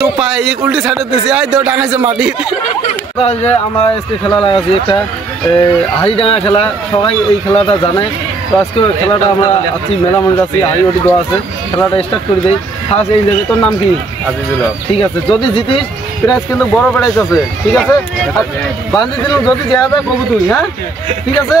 উপায় উল্টি সাইডে দিছি আই তো ডাঙাইছে মাটি আমরা আজকে খেলা লাগাচ্ছি একটা হাড়িডাঙ্গা খেলা সবাই এই খেলাটা জানে তো আজকে খেলাটা আমরা আছি মেলা মনে আছি হাড়ি ওটি দেওয়া আছে খেলাটা স্টার্ট করে দিই ফার্স্ট এই যাবে তোর নাম কি আজিজুল ঠিক আছে যদি জিতিস প্রাইজ কিন্তু বড় প্রাইজ আছে ঠিক আছে বান্ধি দিলাম যদি দেওয়া যায় কবু তুই হ্যাঁ ঠিক আছে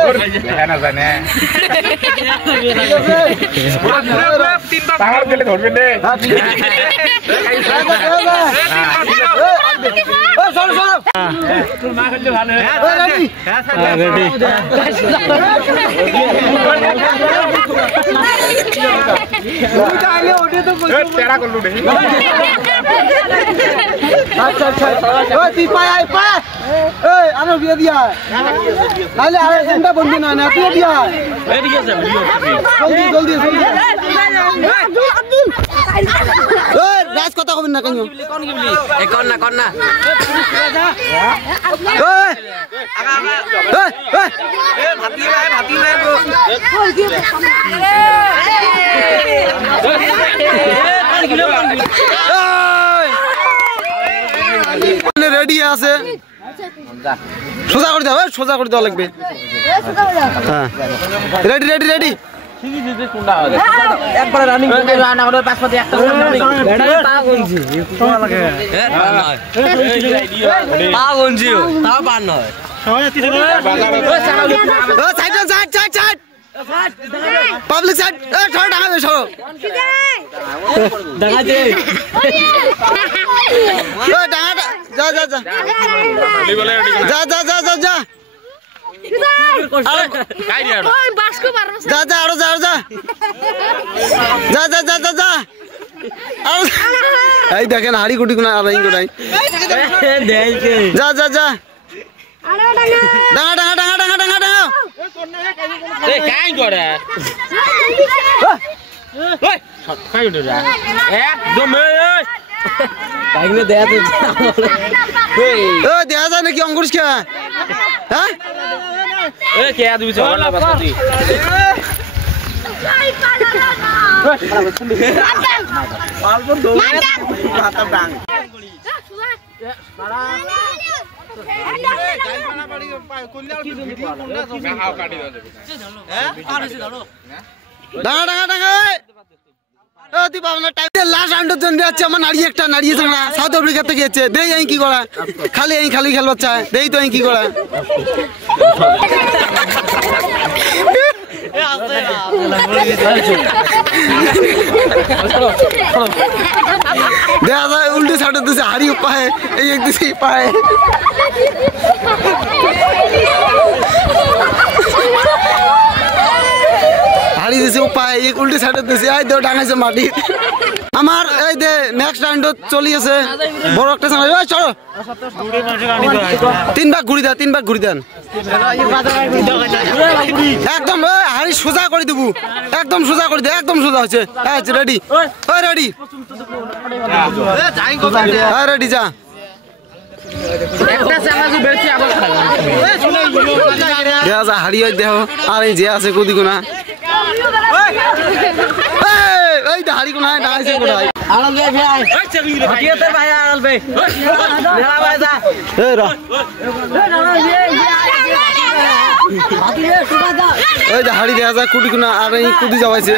তুই পায় আয় পায় আরো বিয়ে দিয়া তাহলে আরে ঘন্টা বন্ধু না না তুই দিয়া জলদি জলদি জলদি রাজ কথা কবেন না কেন কর না রেডি আছে সোজা করে দাও সোজা করে দেওয়া লাগবে হ্যাঁ রেডি রেডি রেডি একবার রানিং রান আমাদের পাঁচ পাঁচ একটা পা গঞ্জি লাগে পা গঞ্জি তাও পার নয় side side side side public side সরো ডাঙাবে সরো ডাঙাতে ডাঙাটা যা যা যা যা যা যা যা যা এই দেখেন হাড়ি কুটি কোনা আর কোনাই যা যা যা ডাঙা ডাঙা ডাঙা ডাঙা ডাঙা ডাঙা এই কাই করে ওই কাই উঠে যা একদম এই কাইনে দেয়া তো ও দেয়া যায় নাকি অঙ্কুশ কে হ্যাঁ এ কে আদমি চল না বাসতি পালবো দো মাথা ডাং ডাঙা ডাঙা ডাঙা তুই পাবনা টাইম লাস্ট রাউন্ডের জন্য যাচ্ছে আমার নাড়িয়ে একটা নাড়িয়েছে না সাউথ আফ্রিকা থেকে গেছে দেই আমি কি করা খালি আমি খালি খেলবার চাই দেই তো আমি কি করা দেখা যায় উল্টে সাইডে দিছে হাড়ি পায় এই এক দিছে পায় হাড়ি দিছে পায় এক উল্টে সাইডে দিছে আই তো ডাঙাইছে মাটি আমার এই দে নেক্সট রাউন্ডত চলি আছে বড় একটা সামনে ওই চলো তিন ভাগ ঘুরি দেন একদম হাড়ি সোজা করে দেবো একদম সোজা করে দে একদম সোজা হচ্ছে আচ্ছা রেডি ওই রেডি রেডি যা হাড়ি দেহ আর এই যে আছে কদি কোনা এই হাড়ি কোনা ডাঙাইছে কোথায় হাড়ি দেখা যায় কুটি কোনা আর এই কুদি যাওয়াইছে